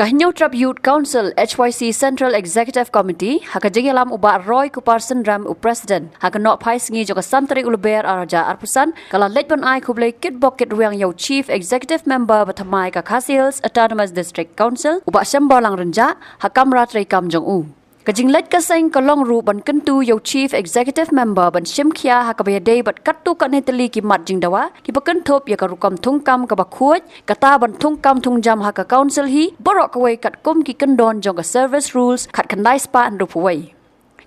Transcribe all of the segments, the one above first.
Kahinyo Trap Youth Council HYC Central Executive Committee hakajingilam uba Roy Kuparson Ram President hakanok pai singi joka samtari uluber araja arpusan kala lejban ai kublai kitbok kitruang yau Chief Executive Member Batamai Kakasi Hills Autonomous District Council uba Shambalang Renja hakam ratrai kam jong u. Kajing lej kaseng kalong ru ban kentu yau Chief Executive Member ban Shimkia hakabayade bat katu kat neteli ki mat jing dawa ki bakentop ya karukam tungkam ka bakhuaj kata ban tungkam tungjam haka council hi borok kawai kat kum ki kendon jong ka service rules kat kandai spa an rupuwai.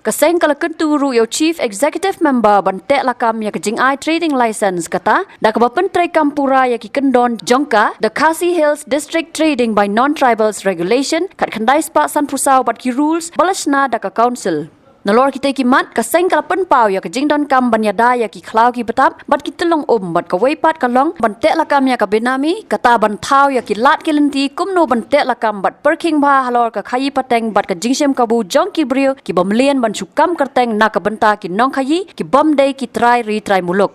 Kaseng kala kentu ru yau Chief Executive Member ban tek lakam ya kajing ai trading license kata da ka bapentrai kampura ya ki kendon jongka the Khasi Hills District Trading by Non-Tribals Regulation kat kandai spa san pusau bat ki rules balashna da ka council. Nalor kita ki mat kaseng kala penpau ya kajing don kam ban yada ya ki khlau ki batap bat ki telong bat ka weipat kalong ban tek lakam ya ka benami kata ban thau ya ki lat ki lenti kumno ban tek lakam bat perking ba halor ka khayi pateng bat ka jingsem kabu jong ki brio ki bamlian ban sukam kerteng na ka benta ki nong khayi ki bom dei ki try retry muluk.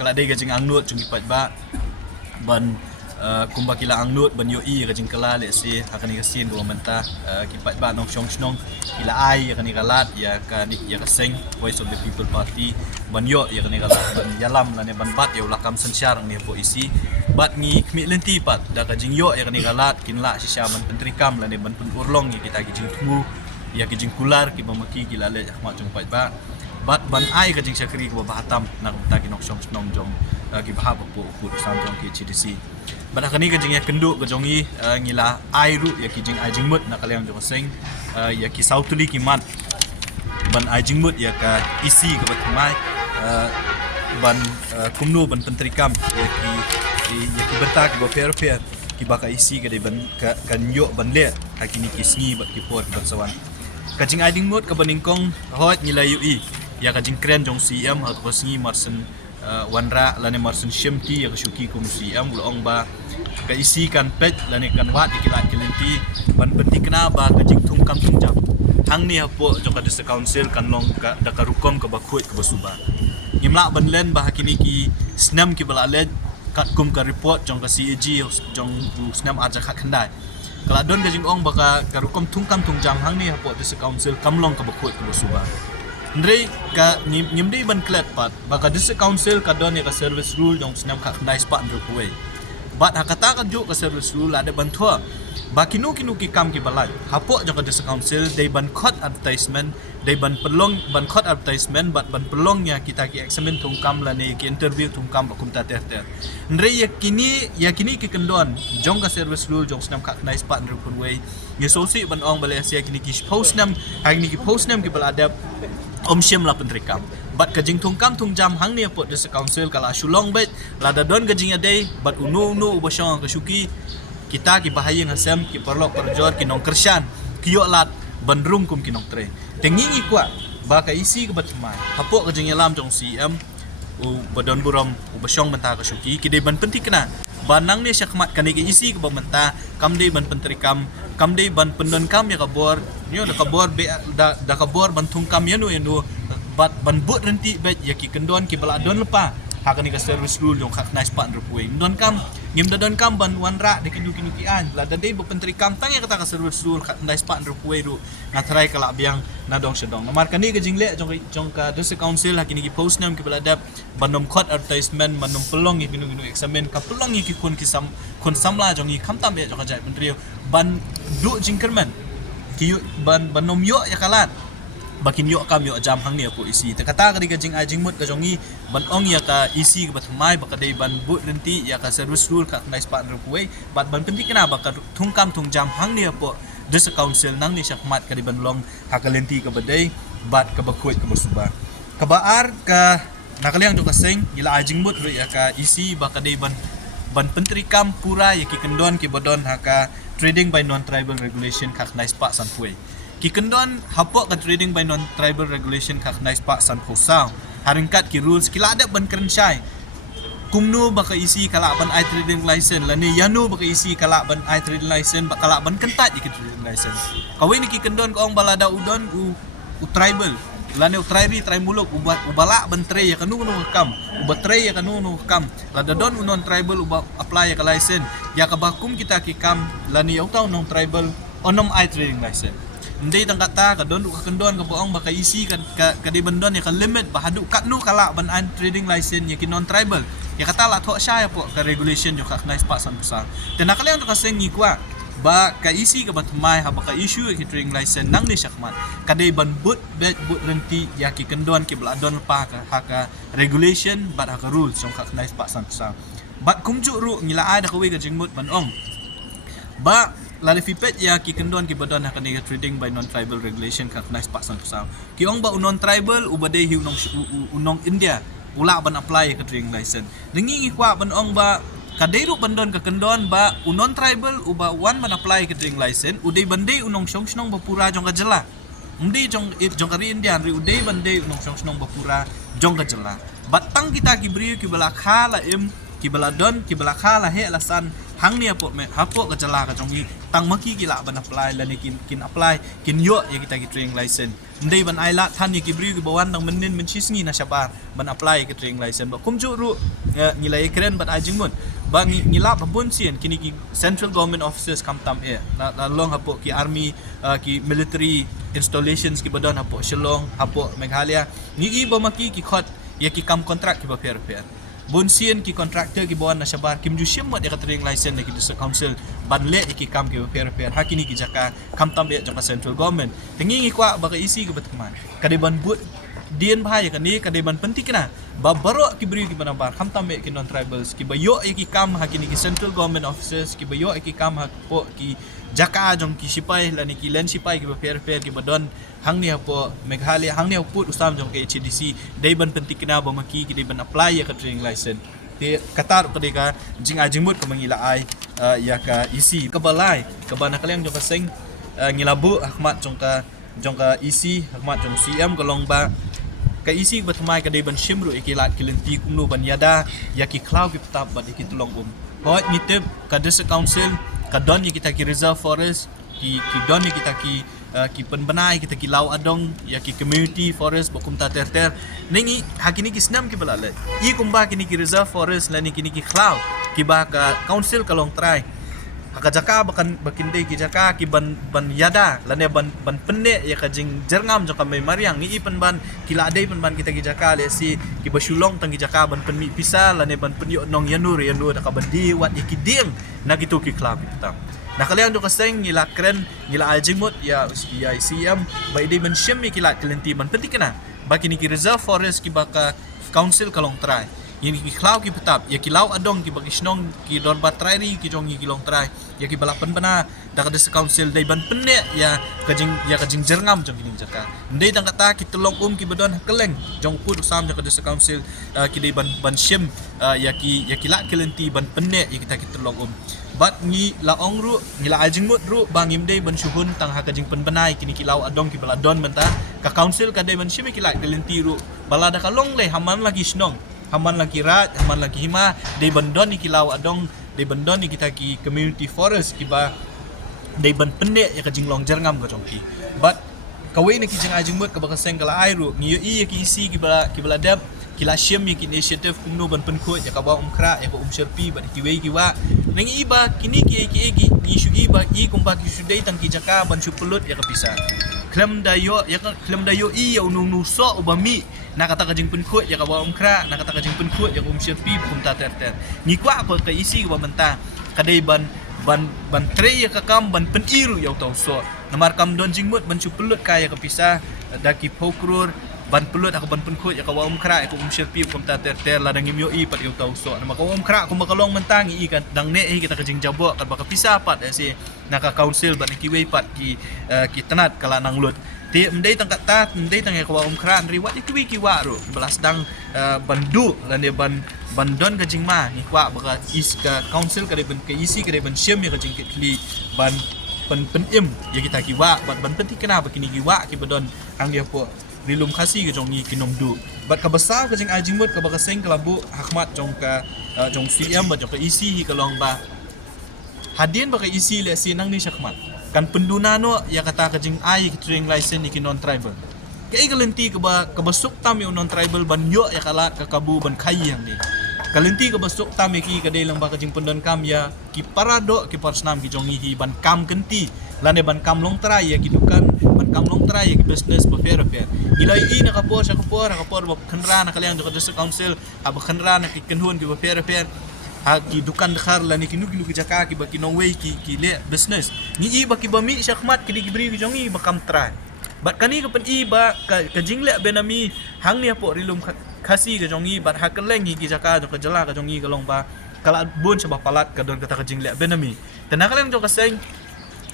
Kala dei kajing angnut chung pat ba ban kumba kila angnut ban yo i kajing kala le si hakani kasin go menta ki pat ba nong chong snong kila ai yakani kalat ya kani ya kaseng Voice of the People Party ban yo yakani kalat ban yalam lane ban bat ya ulakam sensyar ni po isi bat ni kmi lenti pat da kajing yo yakani kalat kinla sisya ban pentrikam lane ban penurlong ya kita kajing tmu ya kajing kular ki bamaki kila le ahmat chung pat ba bat ban ai kajing syakri ko bahatam na ta ki nong chong snong jong ki bahab po sam jong ki CDC pada kani kajing ya kenduk kajongi ngila airu ya kijing ajingmut na kaliang jong seng ya ki sautuli ki mat ban ajingmut ya ka isi ka batmai ban kumnu ban pentrikam ya ki bertak go fair ki baka isi ka de ban kan yo ban le hakini ki sngi bat ki pot ban sawan kajing ajingmut ka baningkong hot ngila ui ya kajing kren jong CM hat ko sngi marsen wanra lane marsen shemti ya syuki kum CM ulong ba ka isi kan pet lane kan wat ikilat kilenti ban penting kena ba kajing tungkam tungjam hang ni hapo jong ka desa council kan long ka da karukom ka bakhut ka basuba imla ban len ba hakini ki snam ki balalen kat kum ka report jong ka CAG jong snam aja khat khandai kala don kajing ong ba ka karukom tungkam tungjam hang ni hapo desa council kamlong ka bakhut ka basuba Ndrei ka nyimdi ban klet pat baka disa council ka don ya ka service rule jong snam ka khandai spa ndru kuwe bat hakata kan juk ka service rule ada bantua bakinu kinu ki kam ki balai hapo jong ka disa council dei ban khot advertisement dei ban pelong ban khot advertisement bat ban pelong ya kita ki examine tungkam la ne ki interview tungkam bakum ta ter Ndrei yakini ki kendon jong ka service rule jong snam ka khandai spa ndru kuwe ye sosi ban ong balai asia kini ki post nam hang ki post nam ki baladap Om Syem la pentrikam bat kajing tungkam tungjam hang ni apot desa council kala shulong bet lada don kajing adai bat unu ubasong ka syuki kita ki bahaya ngasem ki perlok perjor ki nong kershan ki yo lat bandrung kum ki nong tre tengingi kwa ba ka isi ke bat mai apot kajing yalam jong CM u badon buram ubasong menta ka syuki ki dei ban penting kena banang ni syakmat kani ki isi ke bamenta kam dei ban pentrikam kam dei ban pendon kam ya kabor nyo da kabor be da kabor ban tungkam yanu bat ban but renti bet ya ki kendon ki baladon lepa hakani ka service rule jong khak nice pan rupuai don kam ngim don kam ban wanra de kidu ki an la da dei bu pentrikam tang ya kata ka service rule khak nice pan rupuai ru ngatrai kala biang na dong sedong namar kani ke jingle jong ka desa council hakini ki post nam ki baladap banom khot advertisement manom pelong ki ginu examine ka pelong ki kun samla jong ki khamtam be jong ka jai menteri ban du jingkerman ki ban banom yo ya kalat bakin yo kam yo jam hang ni apo isi kata ka jing ajing mut ka jongi ban ong ya ka isi ka batmai baka dei ban but renti ya ka service rule ka nice pan rupuai bat ban penting kena baka tungkam tungjam hang ni apo desa council nang ni syakmat ka di ban long hakalenti ka badai bat ka bakuit ka basuba kabaar ka nakaliang jo kaseng ila ajing mut ru ya ka isi baka dei ban pentrikam pura ya ki kendon ki bodon haka trading by non-tribal regulation kak nice pa san puai ki kendon hapo ka trading by non-tribal regulation kak nice pa san posau haringkat ki rules kila ada ban kerensyai kumnu baka isi kala ban I trading license lani yanu baka isi kala ban I trading license bakala ban kentat ki trading license kawin ki kendon ko ong balada udon u tribal lani try muluk ubala ban tray ya kanu kam tray ya kanu kam la dadon unon tribal apply ya license ya kabakum kita ki kam lani yaw taw nong tribal onom I trading license. Hindi tang kata ka don ka kendon ka boong baka isi ka di bandon ya ka limit bahadu katnu kala ban an trading license ya ki non tribal ya kata la tho sya ya po ka regulation jo ka nice pa san pusa tenakale ang ka sengi kwa ba ka isi ka batmai ha baka issue ki trading license nang ni syakman kadai ban but renti ya ki kendon ki bladon pa ka haka regulation bat haka rules jong ka nice pa san pusa bat kumju ru ngila ada ka we ka jingmut ban ong ba lali fipet ya ki kendon ki badon haka ni trading by non tribal regulation ka nice pa san pusa ki ong ba unon tribal ubade hi unong India ula ban apply ka trading license dengi kwa ban ong ba kadero bandon ka kendon ba unon tribal uba one man apply ka trading license uday bande unong song bapura jong ka jela undi jong kari Indian ri uday bande unong song bapura jong ka jela batang kita ki bri ki bala khala ki bala don ki bala khala he alasan hang ni apo me hapo ka jela ka jong tang maki kila ban apply la ni kin apply kin yo ya kita ki trading license ndai ban ai la than ni ki bri ki bawan dang menin mencis ngi na syaba ban apply ki trading license ba kumju ru ngilai keren bat ajing mun ba ngila babun sien kini ki central government offices kam tam la long hapo ki army ki military installations ki badon hapo Shillong hapo Meghalaya ni ba maki ki khot ya ki kam contract ki ba fair bun sien ki contractor ki bawan na syabar kim ju syem mat ya trading license ki district council ban le ki kam ki fair hakini ki jaka kam tam be jaka central government tengi kwa ba ka isi ki batman kadiban but dien bahaya kan ni kadiban penting kena ba baro ki beri ki banabar kam tam be ki non tribals ki bayo ki kam hakini ki central government offices ki bayo ki kam hapo ki jaka jong ki sipai la ni ki len sipai ki fair ki badon hang ni hapo Meghalaya hang ni put usam jong ke HDC dai ban penting kena ba maki ki dai ban apply ya ka trading license te katar ko ka jing ajimut ko mangila ai ya ka isi ka balai ka bana kaleng jong ka seng ngilabu Ahmad jong ka isi Ahmad jong CM kolong ba ka isi batmai ka dai ban shimru ikilat kilenti kumnu ban yada ya ki cloud ki tetap bat ki tulong hot ngitip ka district council ka don ni kita ki reserve forest ki don ni kita ki penbenai kita ki lau adong ya ki community forest bokum ta ter nengi hakini ki snam ki balale I kumba kini ki reserve forest lani kini ki cloud ki ba ka council ka long try haka jaka bakin dei ki jaka ki ban yada lane ban penne ya ka jing jerngam jaka mai mariang ni ipan ban kila dei ban kita ki jaka le si ki basulong tang ki jaka ban penmi pisa lane ban penyo nong yanur da ka bandi wat ki ding na gitu ki club kita na kalian do kaseng ngila kren ngila aljimut ya ICM ba dei ban syemi kila kelenti ban penting kena ba kini ki reserve forest ki baka council kalong try ini ki cloud ki petap ya ki lau adong ki bagi snong ki don batrai ri ki jongi ki long try ya ki balapan bana da ka des council dai ban penne ya kajing jerngam jong ini jaka ndai tang kata ki telong ki badon keleng jong put usam jaka des council ki dai ban syem ya ki la kelenti ban penne ya kita ki telong bat ngi la ong ru ngi la ajing mut ru bangim dai ban syuhun tang ha kajing penbenai kini ki lau adong ki baladon menta ka council ka dai ban syem ki la kelenti ru balada ka long le haman lagi snong haman lagi rat haman lagi hima dei bandon ni kilau adong dei bandon ni kita ki community forest ki ba dei ban pendek ya ka jinglong jerngam ka jongki but kawai ni ki jing ajing mut ka ba kaseng kala airu ngi ki isi ki bala dab kila syem ki initiative kumno ban penkut ya ka ba umkra ya ka sherpi ba ki wei ki wa nang iba kini ki ni shugi ba I kumpa ki sudai tang ki jaka ban supulut ya ka pisah klem dayo I ya unung so ubami na kata kajing penkut ya ka ba umkra na kata kajing penkut ya ka sherpi kum ta ter ni kwa ko ka isi ka banta kadai ban tre ya ka kam ban peniru ya tau so namar kam don jingmut ban supulut ka ya ka pisah daki pokrur ban pelut aku ban penkut ya ka wa umkra ya ka sherpi kum ta ter la dangim yo I pat ya tau so nama ka umkra ku makalong mentang I kan dang ne kita kajing jabo ka ba ka pisah pat si na ka council ban ki wei pat ki tenat kala nang lut ti mdei tang kata mdei tang ya ka wa umkra riwat ki wa ru belas dang bandu lan dia ban don ka jingma ni kwa ba is ka council ka ban ka isi ka ban syem ya ka jing kli ban penim ya kita ki wa ban penting kenapa kini ki wa ki badon ang dia po rilum khasi ke jong ni kinom du bat ka besar ka jing ajing mut ka ba ka seng kalabu Ahmad jong CM ba jong ka isi hi ka long ba hadien ba ka isi le si nang ni Ahmad kan penduna no ya kata ka jing ai ki trading license ni ki non tribal Kaya galinti ka basuk tami non tribal ban yo ya kalat ka kabu ban kayang ni. Galinti ka basuk tami ki kadai lang ba kajing pendon kam ya ki parado ki parsnam ki jongi hi ban kam kenti. Lane ban kam long try ya ki dukan ban kam long try ya ki business ba fair. Ilai i na kapor sa kapor ba khenra na kalyang jo district council ha ba khenra na ki kenhun ki ba fair. Ha ki dukan dekhar lani ki nu ki jaka ki ba ki nongwei ki le business. Ni i ba ki ba mi syakmat ki di bri ki jongi ba kam try. Bat kani ka pen i ba ka jingle benami hang ni apo rilum khasi ka jongi bat ha keleng gi jaka jo ka jala ka jongi ka long ba kala bun sa palat ka don kata ka jingle benami tenakaleng jo ka seng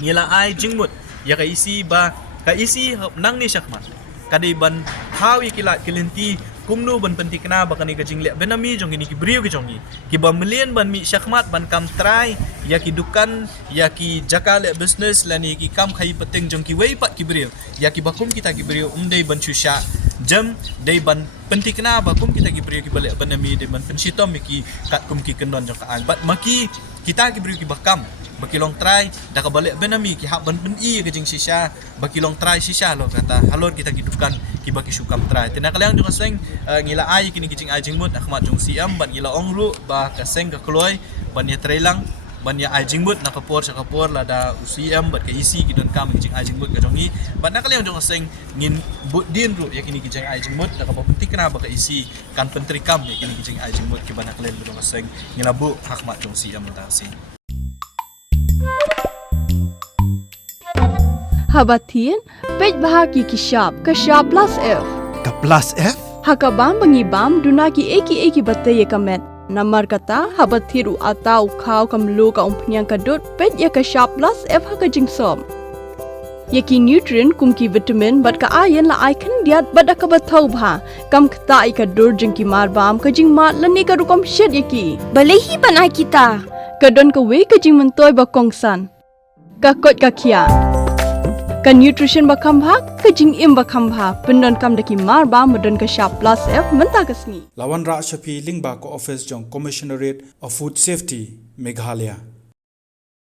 nila ai jingmut ya ka isi ba ka isi nang ni syakmat kadai ban hawi kilat kelenti kumnu ban penti kena ba kani ka jingle benami jongi ni ki briu ki jongi ki ba million ban mi syakmat ban kam try ya ki dukan ya ki jakale business lani ki kam khai peteng jong ki wei pat ki briu ya ki bakum kita ki briu dei ban chusha jam dei ban penti kena bakum kita ki briu ki balik benami dei ban pensitom ki kat kum ki kendon jong kaan bat maki kita ki briu ki bakam baki long try dah ka balik benami ki hak ban pen i ke jing shisha baki long try shisha lo kata halor kita ki dukan ki baki syukam try tena kalang jong seng ngila ai kini ki jing ai jing mut akhmat jong siam ban ngila ongru ba ka seng ka kloi ban ya trelang ban ya ai jing mut na kapor sa kapor la da usiam bat ka isi ki don kam ki jing ai jing mut ka jongi ban na kalang jong seng ngin but din ru ya kini ki jing ai jing mut da ka penting kena ba ka isi kan pentri kam ya kini ki jing ai jing mut ki ban na kalang jong seng ngila bu akhmat jong siam ta si Habatin, pej bahagi kishap plus F. Ka plus F? Hakabam bangibam duna ki eki batte ye kamet. Namar kata habathiru atau khau kamlu ka umpnyang kadut pej ye kishap plus F haka jingsom. Ye ki nutrient kum ki vitamin bat ka iron la icon diat bat ka bathau bha kam khta ka dur jing ki marbam ka jing mat lani ka rukom shed ye ki. Balehi banai kita. Kadon ka we ka jing mentoy ba kongsan. Ka kot ka kia. Ka nutrition ba khambha ka jing im ba khambha pendon kam daki mar ba modon ka sharp plus F menta kasni Lawan Ra Shafi Lingba ko office jong Commissionerate of Food Safety Meghalaya